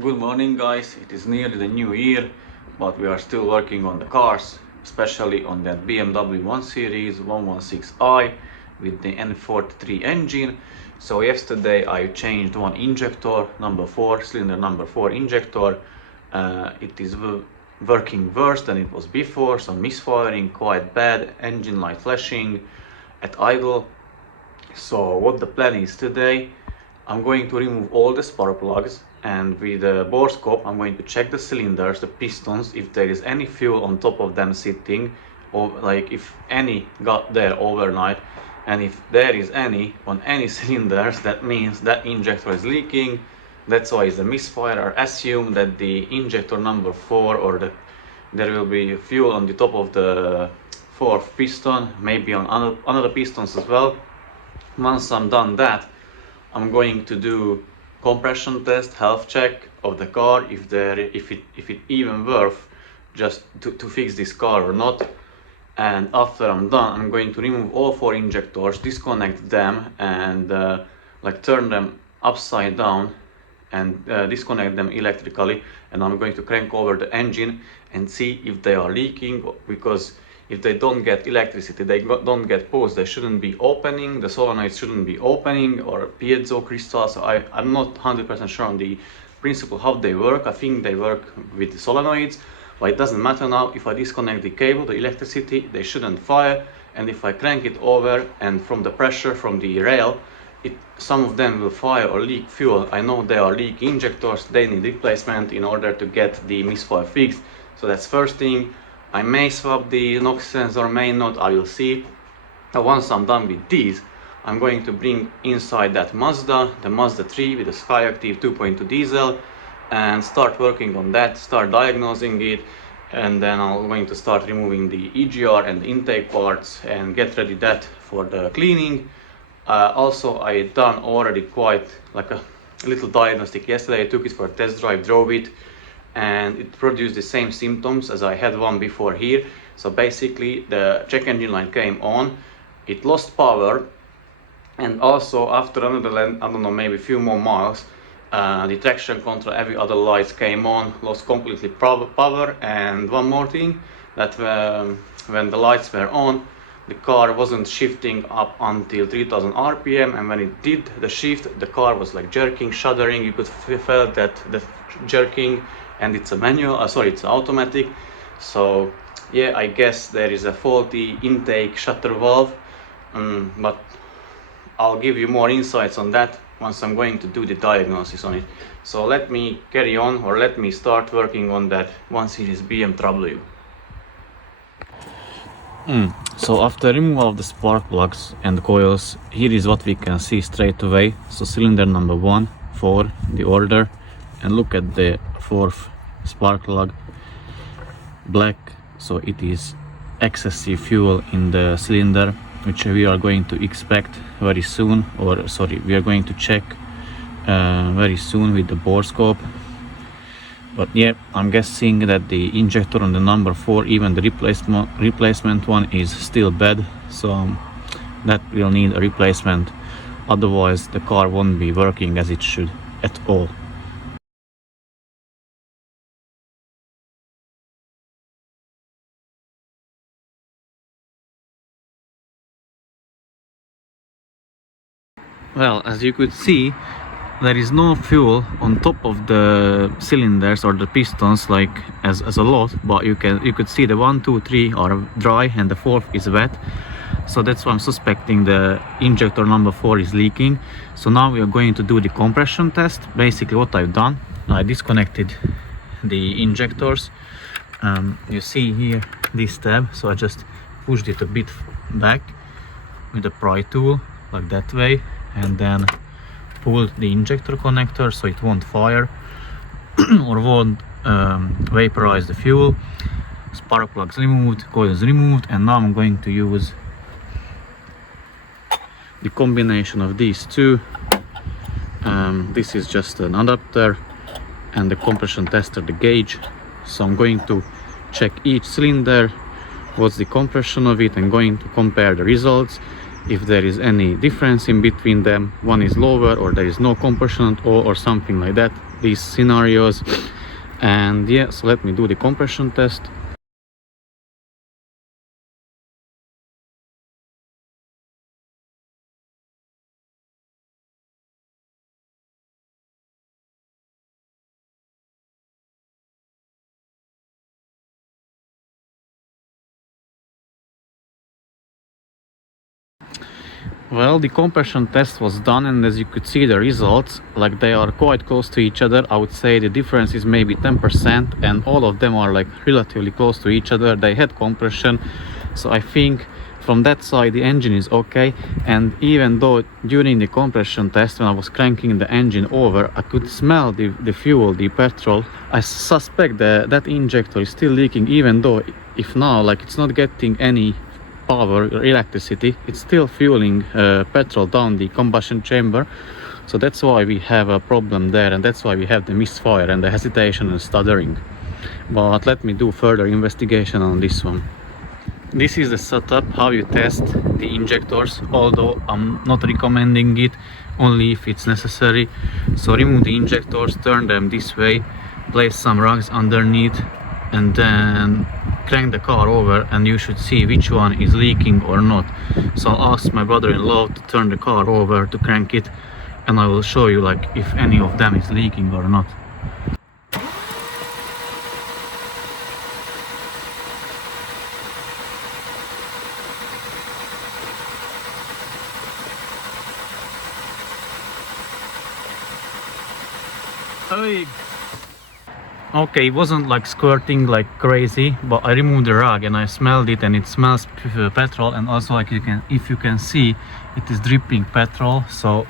Good morning guys, it is nearly the new year, but we are still working on the cars, especially on that BMW 1 Series 116i with the N43 engine. So yesterday I changed one injector, cylinder number 4 injector. It is working worse than it was before, so misfiring quite bad, engine light flashing at idle. So what the plan is today, I'm going to remove all the spark plugs, and with the bore scope I'm going to check the cylinders, the pistons, if there is any fuel on top of them sitting, or like if any got there overnight, and if there is any on any cylinders, that means that injector is leaking. That's why it's a misfire. I assume that the injector number 4 or there will be fuel on the top of the fourth piston, maybe on another pistons as well. Once I'm done that, I'm going to do compression test, health check of the car, if it even worth just to fix this car or not. And after I'm done, I'm going to remove all 4 injectors, disconnect them, and like turn them upside down and disconnect them electrically, and I'm going to crank over the engine and see if they are leaking, because if they don't get electricity, they don't get pulse, they shouldn't be opening, the solenoids shouldn't be opening, or piezo crystals. I'm not 100% sure on the principle how they work. I think they work with the solenoids, but it doesn't matter now. If I disconnect the cable, the electricity, they shouldn't fire, and if I crank it over and from the pressure from the rail, some of them will fire or leak fuel. I know they are leak injectors, they need replacement in order to get the misfire fixed. So that's first thing. I may swap the NOx sensor, may not, I will see. Now once I'm done with these, I'm going to bring inside that Mazda, the Mazda 3 with the Skyactiv 2.2 diesel, and start working on that, start diagnosing it, and then I'm going to start removing the EGR and the intake parts and get ready that for the cleaning. Also, I done already quite like a little diagnostic yesterday. I took it for a test drive, drove it, and it produced the same symptoms as I had one before here. So basically the check engine light came on, it lost power, and also after another, I don't know, maybe a few more miles, the traction control, every other lights came on, lost completely power. And one more thing, that when the lights were on, the car wasn't shifting up until 3000 rpm, and when it did the shift, the car was like jerking, shuddering. You could feel that the jerking, and it's a manual, it's automatic. So yeah, I guess there is a faulty intake shutter valve, but I'll give you more insights on that once I'm going to do the diagnosis on it. So let me carry on, or let me start working on that 1 Series BMW. So after removal of the spark plugs and coils, here is what we can see straight away. So cylinder number 1 for the order, and look at the 4th spark plug, black. So it is excessive fuel in the cylinder, which we are going to expect very soon, or we are going to check very soon with the bore scope. But yeah, I'm guessing that the injector on the number 4, even the replacement one, is still bad, so that will need a replacement. Otherwise the car won't be working as it should at all. Well, as you could see, there is no fuel on top of the cylinders or the pistons like as a lot, but you could see the 1, 2, 3 are dry and the 4th is wet. So that's why I'm suspecting the injector number 4 is leaking. So now we are going to do the compression test. Basically what I've done, I disconnected the injectors. You see here this tab, so I just pushed it a bit back with the pry tool, like that way, and then pulled the injector connector so it won't fire or won't vaporize the fuel. Spark plugs removed, coils removed, and now I'm going to use the combination of these two. This is just an adapter, and the compression tester, the gauge. So I'm going to check each cylinder, what's the compression of it, and going to compare the results. If there is any difference in between them, one is lower or there is no compression at all or something like that, these scenarios. And yeah, so let me do the compression test. Well, the compression test was done, and as you could see the results, like they are quite close to each other. I would say the difference is maybe 10%, and all of them are like relatively close to each other. They had compression, so I think from that side the engine is okay. And even though during the compression test, when I was cranking the engine over, I could smell the fuel, the petrol, I suspect that that injector is still leaking, even though if now like it's not getting any power or electricity, it's still fueling petrol down the combustion chamber. So that's why we have a problem there, and that's why we have the misfire and the hesitation and stuttering. But let me do further investigation on this one. This is the setup how you test the injectors, although I'm not recommending it, only if it's necessary. So remove the injectors, turn them this way, place some rugs underneath, and then crank the car over, and you should see which one is leaking or not. So I'll ask my brother-in-law to turn the car over to crank it, and I will show you like if any of them is leaking or not. Okay, it wasn't like squirting like crazy, but I removed the rug and I smelled it, and it smells petrol, and also like if you can see, it is dripping petrol. So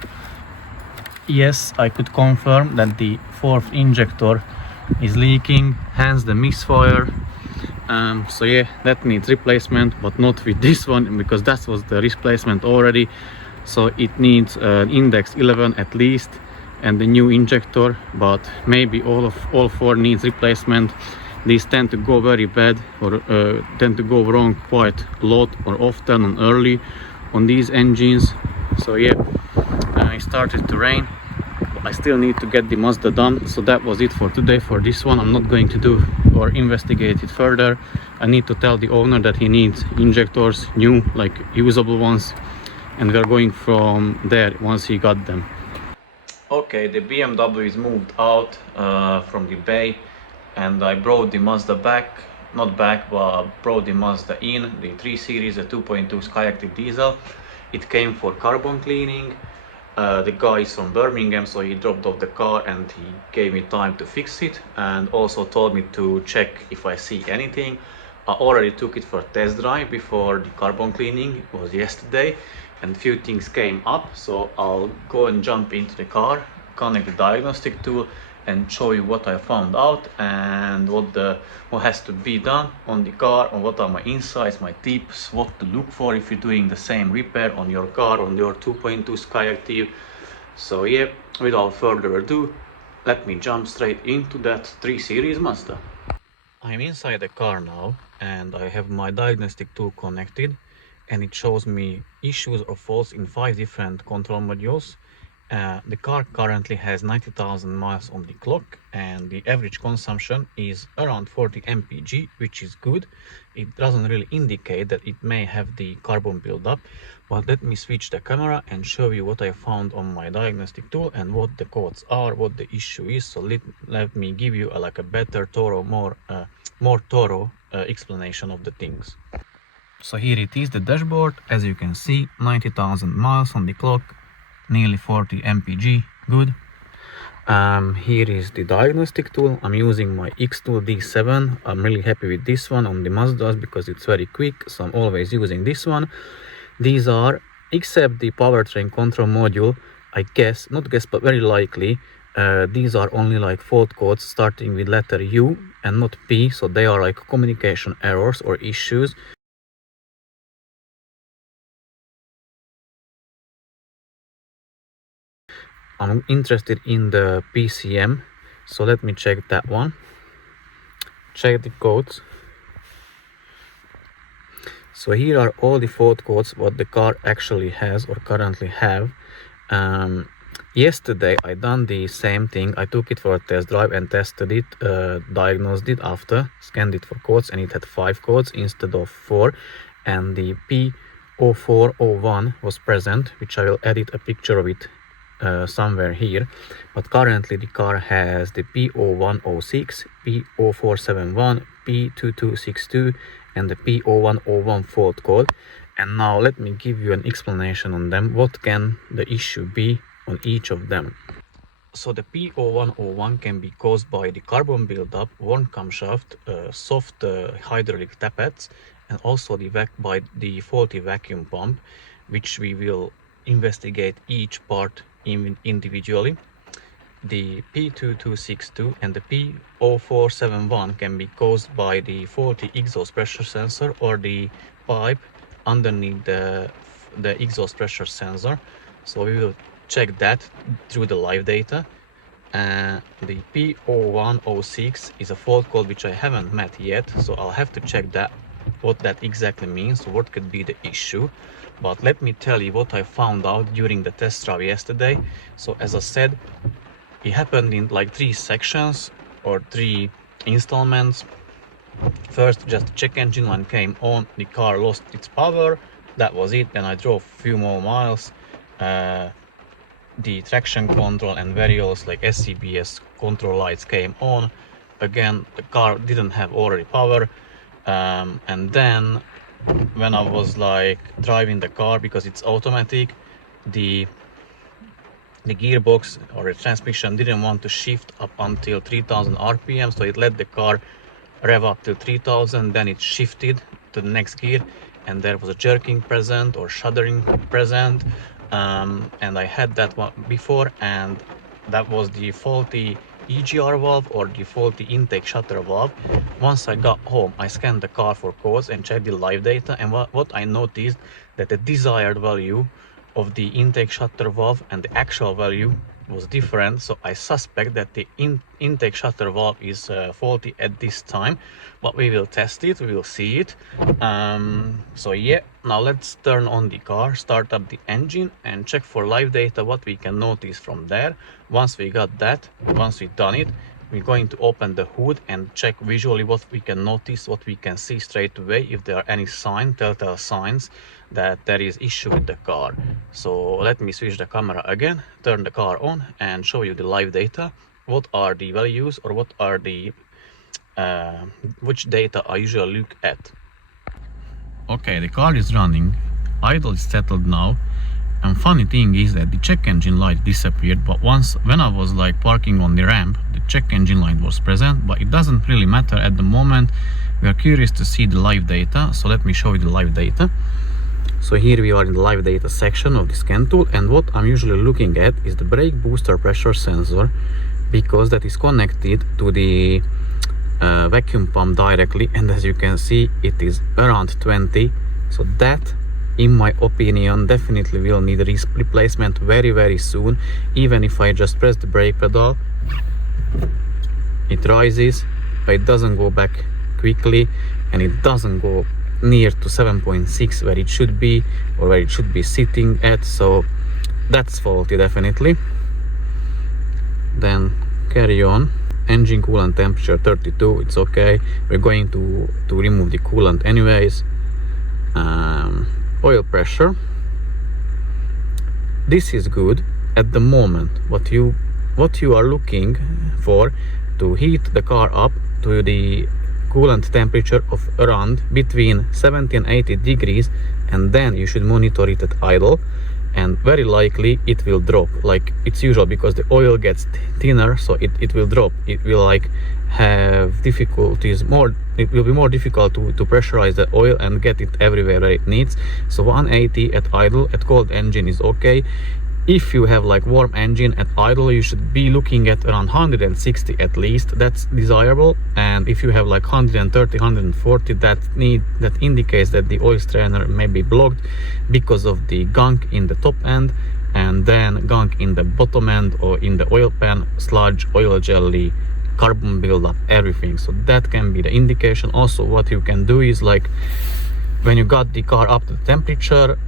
yes, I could confirm that the fourth injector is leaking, hence the misfire. So yeah, that needs replacement, but not with this one, because that was the replacement already. So it needs index 11 at least, and the new injector, but maybe all four needs replacement. These tend to go very bad, or tend to go wrong quite a lot or often and early on these engines. So yeah, it started to rain, but I still need to get the Mazda done. So that was it for today for this one. I'm not going to do or investigate it further. I need to tell the owner that he needs injectors, new, like usable ones, and we're going from there once he got them. Okay, the BMW is moved out from the bay, and I brought the Mazda back, not back, but brought the Mazda in, the 3 Series, a 2.2 Skyactiv diesel. It came for carbon cleaning. The guy is from Birmingham, so he dropped off the car and he gave me time to fix it, and also told me to check if I see anything. I already took it for a test drive before the carbon cleaning, it was yesterday, and few things came up. So I'll go and jump into the car, connect the diagnostic tool, and show you what I found out and what has to be done on the car, and what are my insights, my tips, what to look for if you're doing the same repair on your car, on your 2.2 Skyactiv. So yeah, without further ado, let me jump straight into that 3 Series Mazda. I'm inside the car now, and I have my diagnostic tool connected, and it shows me issues or faults in 5 different control modules. The car currently has 90,000 miles on the clock, and the average consumption is around 40 mpg, which is good. It doesn't really indicate that it may have the carbon buildup, but let me switch the camera and show you what I found on my diagnostic tool and what the codes are, what the issue is. So let me give you like a better, thorough, more thorough explanation of the things. So here it is, the dashboard. As you can see, 90,000 miles on the clock, nearly 40 mpg, good. Here is the diagnostic tool. I'm using my X-Tool D7. I'm really happy with this one on the Mazdas because it's very quick, so I'm always using this one. These are, except the powertrain control module, I guess, not guess, but very likely, these are only like fault codes starting with letter U and not P, so they are like communication errors or issues. I'm interested in the PCM, so let me check that one. Check the codes. So here are all the fault codes what the car actually has or currently have. Yesterday I done the same thing. I took it for a test drive and tested it, diagnosed it after, scanned it for codes, and it had 5 codes instead of 4, and the P0401 was present, which I will edit a picture of it somewhere here. But currently the car has the P0106, P0471, P2262 and the P0101 fault code. And now let me give you an explanation on them. What can the issue be on each of them? So the P0101 can be caused by the carbon buildup, worn camshaft, soft hydraulic tappets, and also by the faulty vacuum pump, which we will investigate each part individually. The P2262 and the P0471 can be caused by the faulty exhaust pressure sensor or the pipe underneath the exhaust pressure sensor. So we will check that through the live data. The P0106 is a fault code which I haven't met yet, so I'll have to check that, what that exactly means, what could be the issue. But let me tell you what I found out during the test drive yesterday. So as I said, it happened in like 3 sections or 3 installments. First, just the check engine light came on, the car lost its power, that was it. Then I drove a few more miles. The traction control and various like SCBS control lights came on. Again, the car didn't have already power. And then when I was like driving the car, because it's automatic, the gearbox or the transmission didn't want to shift up until 3000 RPM, so it let the car rev up to 3000, then it shifted to the next gear, and there was a jerking present or shuddering present. And I had that one before, and that was the faulty EGR valve or the faulty intake shutter valve. Once I got home, I scanned the car for codes and checked the live data, and what I noticed, that the desired value of the intake shutter valve and the actual value was different. So I suspect that the intake shutter valve is faulty at this time, but we will test it, we will see it. So yeah, now let's turn on the car, start up the engine and check for live data what we can notice from there. Once we got that, once we've done it, we're going to open the hood and check visually what we can notice, what we can see straight away, if there are any telltale signs that there is issue with the car. So let me switch the camera again, turn the car on and show you the live data. What are the values, or what are the which data I usually look at. Okay, the car is running, idle is settled now. And funny thing is that the check engine light disappeared, but when I was like parking on the ramp, the check engine light was present, but it doesn't really matter at the moment. We are curious to see the live data, so let me show you the live data. So here we are in the live data section of the scan tool, and what I'm usually looking at is the brake booster pressure sensor, because that is connected to the vacuum pump directly, and as you can see it is around 20. So that, in my opinion, definitely will need a replacement very soon. Even if I just press the brake pedal, it rises, but it doesn't go back quickly, and it doesn't go near to 7.6 where it should be, or where it should be sitting at. So that's faulty definitely. Then carry on. Engine coolant temperature 32, it's okay. We're going to remove the coolant anyways. Oil pressure, this is good at the moment. What you are looking for to heat the car up to the coolant temperature of around between 70 and 80 degrees, and then you should monitor it at idle, and very likely it will drop like it's usual, because the oil gets thinner, so it will drop. It will like have difficulties, it will be more difficult to pressurize the oil and get it everywhere where it needs. So 180 at idle, at cold engine is okay. If you have like warm engine at idle, you should be looking at around 160 at least, that's desirable. And if you have like 130, 140, that indicates that the oil strainer may be blocked because of the gunk in the top end, and then gunk in the bottom end, or in the oil pan, sludge, oil jelly, carbon buildup, everything. So that can be the indication. Also what you can do is like when you got the car up to the temperature,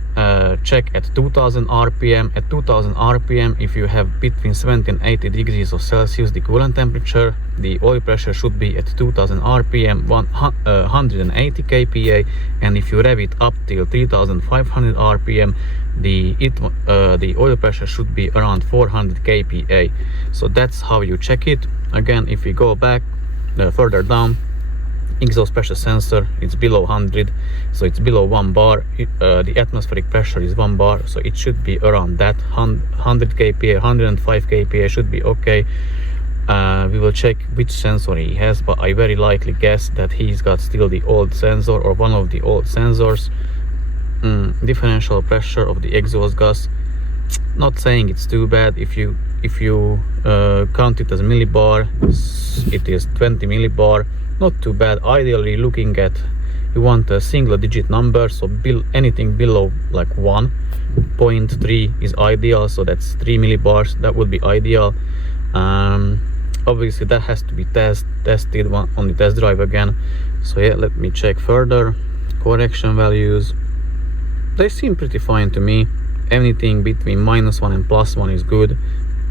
check at 2000 rpm. At 2000 rpm, if you have between 70 and 80 degrees of Celsius the coolant temperature, the oil pressure should be at 2000 rpm, 180 kPa, and if you rev it up till 3500 rpm, the oil pressure should be around 400 kPa. So that's how you check it. Again, if we go back further down, exhaust pressure sensor, it's below 100, so it's below 1 bar. The atmospheric pressure is 1 bar, so it should be around that 100 kPa, 105 kPa should be okay. We will check which sensor he has, but I very likely guess that he's got still the old sensor or one of the old sensors. Differential pressure of the exhaust gas, not saying it's too bad. If you count it as millibar, it is 20 millibar, not too bad. Ideally, looking at, you want a single digit number, so anything below like 1.3 is ideal, so that's 3 millibars, that would be ideal. Obviously that has to be tested on the test drive again. So yeah, let me check further. Correction values, they seem pretty fine to me. Anything between -1 and +1 is good.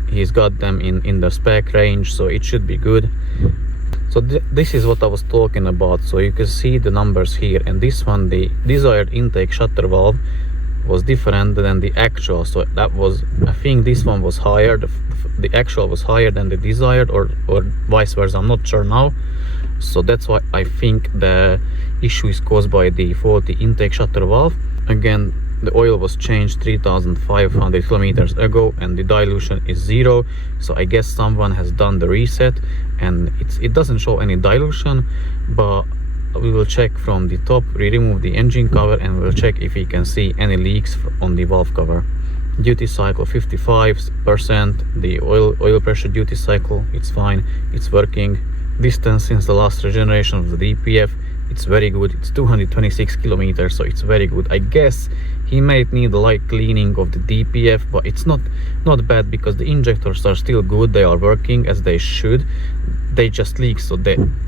He's got them in the spec range, so it should be good. So this is what I was talking about. So you can see the numbers here, and this one, the desired intake shutter valve, was different than the actual. So that was, I think this one was higher, the actual was higher than the desired, or vice versa, I'm not sure now. So that's why I think the issue is caused by the faulty intake shutter valve. Again, the oil was changed 3500 kilometers ago and the dilution is 0, so I guess someone has done the reset and it doesn't show any dilution. But we will check from the top. We remove the engine cover and we'll check if we can see any leaks on the valve cover. Duty cycle 55%, the oil pressure duty cycle, it's fine, it's working. Distance since the last regeneration of the DPF, it's very good. It's 226 kilometers, so it's very good. I guess he might need a light cleaning of the DPF, but it's not bad because the injectors are still good. They are working as they should. They just leak, so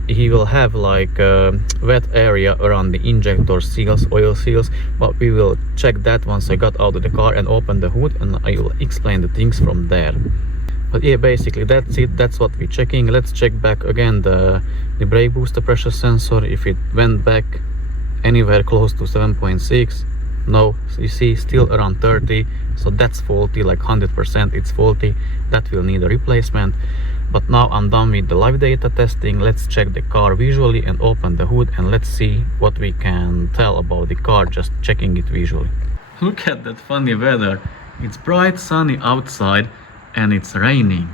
he will have like a wet area around the injector seals, oil seals, but we will check that once I got out of the car and open the hood, and I will explain the things from there. But yeah, basically that's it. That's what we're checking. Let's check back again the brake booster pressure sensor. If it went back anywhere close to 7.6, no, so you see still around 30, so that's faulty, like 100% it's faulty. That will need a replacement. But now I'm done with the live data testing. Let's check the car visually and open the hood, and let's see what we can tell about the car just checking it visually. Look at that funny weather. It's bright sunny outside and it's raining.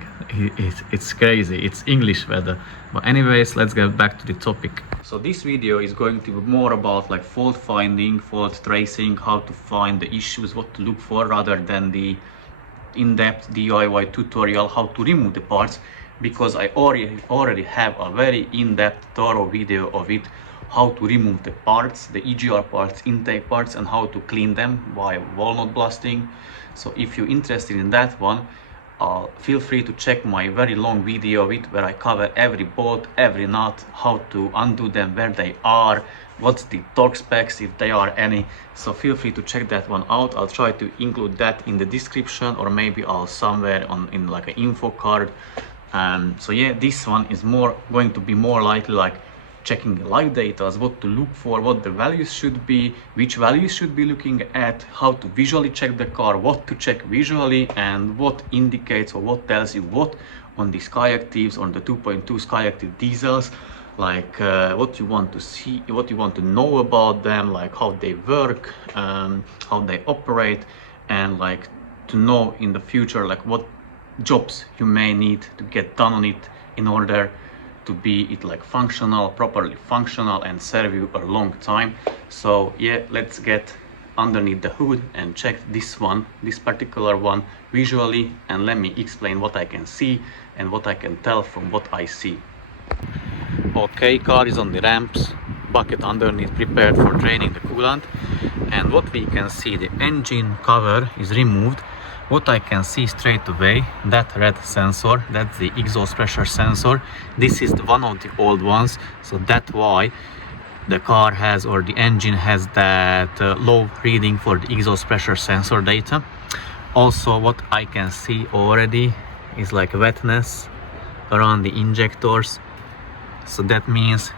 It's crazy. It's English weather. But anyways, let's get back to the topic. So this video is going to be more about like fault finding, fault tracing, how to find the issues, what to look for, rather than the in-depth DIY tutorial how to remove the parts, because I already have a very in-depth thorough video of it, how to remove the parts, the EGR parts, intake parts, and how to clean them by walnut blasting. So if you're interested in that one, feel free to check my very long video of it, where I cover every bolt, every nut, how to undo them, where they are, what's the torque specs if there are any. So feel free to check that one out. I'll try to include that in the description, or maybe I'll somewhere in like an info card. So yeah, this one is going to be more likely like checking the live data, what to look for, what the values should be, which values should be looking at, how to visually check the car, what to check visually, and what indicates or what tells you what on the Skyactivs, on the 2.2 Skyactiv diesels, like what you want to see, what you want to know about them, like how they work, how they operate, and like to know in the future like what jobs you may need to get done on it in order to be like functional, properly functional, and serve you a long time. So yeah, let's get underneath the hood and check this particular one visually, and let me explain what I can see and what I can tell from what I see. Okay, car is on the ramps, bucket underneath prepared for draining the coolant, and what we can see, the engine cover is removed. What I can see straight away, that red sensor, that's the exhaust pressure sensor. This is one of the old ones, so that's why the car has, or the engine has, that low reading for the exhaust pressure sensor data. Also, what I can see already is like wetness around the injectors, so that means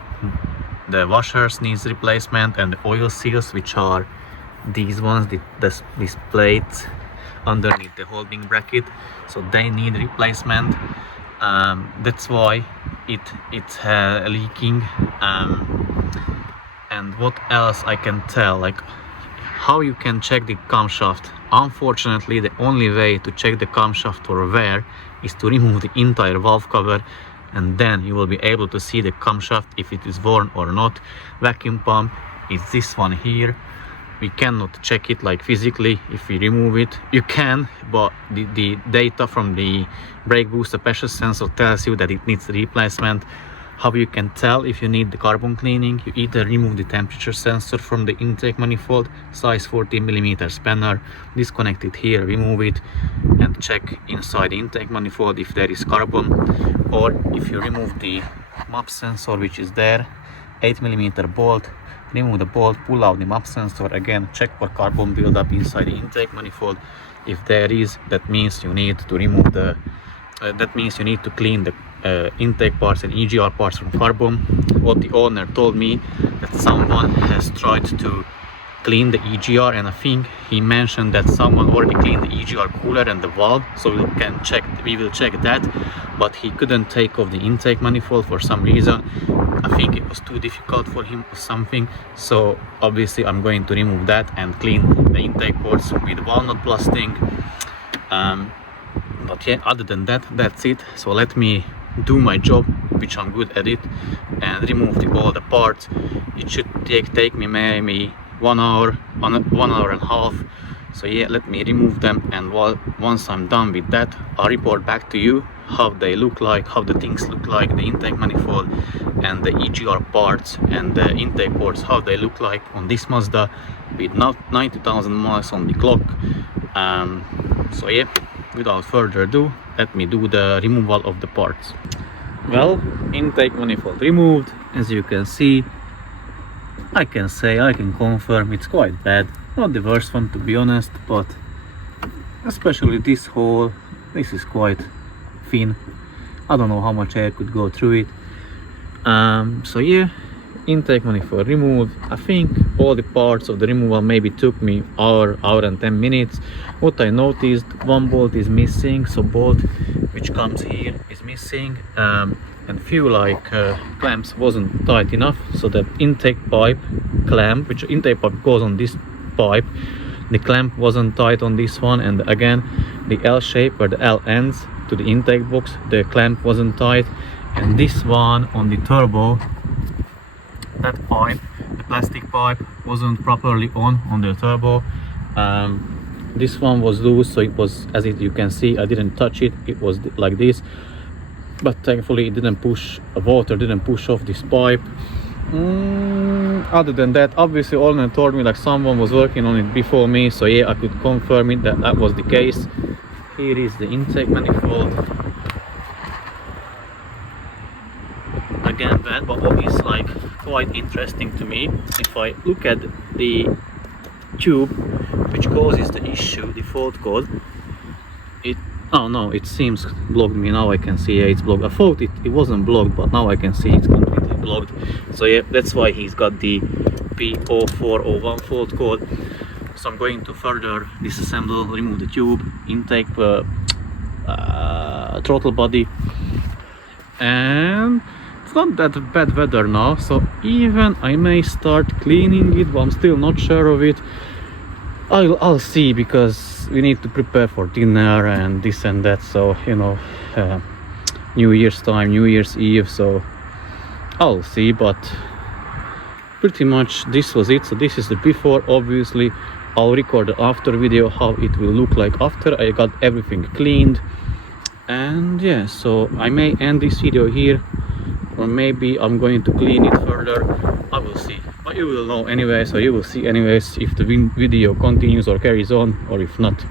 the washers needs replacement, and the oil seals, which are these ones, these plates underneath the holding bracket, so they need replacement. That's why it's leaking. And what else I can tell, like how you can check the camshaft. Unfortunately, the only way to check the camshaft for wear is to remove the entire valve cover, and then you will be able to see the camshaft if it is worn or not. Vacuum pump is this one here. We cannot check it like physically. If we remove it, you can, but the data from the brake booster pressure sensor tells you that it needs replacement. How you can tell if you need the carbon cleaning? You either remove the temperature sensor from the intake manifold, size 40mm spanner, disconnect it here, remove it, and check inside the intake manifold if there is carbon. Or if you remove the map sensor, which is there, 8mm bolt, remove the bolt, pull out the map sensor, again check for carbon buildup inside the intake manifold. If there is, that means you need to remove the you need to clean the intake parts and EGR parts from carbon. What the owner told me, that someone has tried to clean the EGR, and I think he mentioned that someone already cleaned the EGR cooler and the valve, so we will check that, but he couldn't take off the intake manifold for some reason. I think it was too difficult for him or something, so obviously I'm going to remove that and clean the intake ports with walnut blasting. But yeah, other than that, that's it. So let me do my job, which I'm good at it, and remove all the parts. It should take me maybe 1 hour, 1 hour and a half. So yeah, let me remove them, and once I'm done with that, I'll report back to you how they look like, how the things look like, the intake manifold and the EGR parts and the intake ports, how they look like on this Mazda with 90,000 miles on the clock. So yeah, without further ado, let me do the removal of the parts. Well, intake manifold removed. As you can see, I can confirm it's quite bad. Not the worst one, to be honest, but especially this hole, this is quite thin. I don't know how much air could go through it. So yeah, intake manifold removed. I think all the parts of the removal maybe took me hour and 10 minutes. What I noticed, one bolt is missing, so bolt which comes here is missing, and few clamps wasn't tight enough, so the intake pipe clamp, which intake pipe goes on this pipe, the clamp wasn't tight on this one, and again the L shape where the L ends to the intake box, the clamp wasn't tight, and this one on the turbo, that pipe, the plastic pipe, wasn't properly on the turbo. This one was loose, so it was, as you can see, I didn't touch it, it was like this, but thankfully it didn't push, water didn't push off this pipe. Other than that, obviously owner told me like someone was working on it before me, so yeah, I could confirm it that was the case. Here is the intake manifold. Again bad, but what is like quite interesting to me, if I look at the tube which causes the issue, the fault code, oh no, it seems blocked me. Now I can see, yeah, it's blocked. I thought it wasn't blocked, but now I can see it's completely blocked. So yeah, that's why he's got the P0401 fault code. So I'm going to further disassemble, remove the tube, intake, throttle body, and it's not that bad weather now, so even I may start cleaning it, but I'm still not sure of it. I'll see, because we need to prepare for dinner and this and that, so you know, New Year's time, New Year's Eve, so I'll see. But pretty much this was it. So this is the before. Obviously I'll record the after video, how it will look like after I got everything cleaned. And yeah, so I may end this video here, or maybe I'm going to clean it further. I will see, but you will know anyway, so you will see anyways if the video continues or carries on, or if not.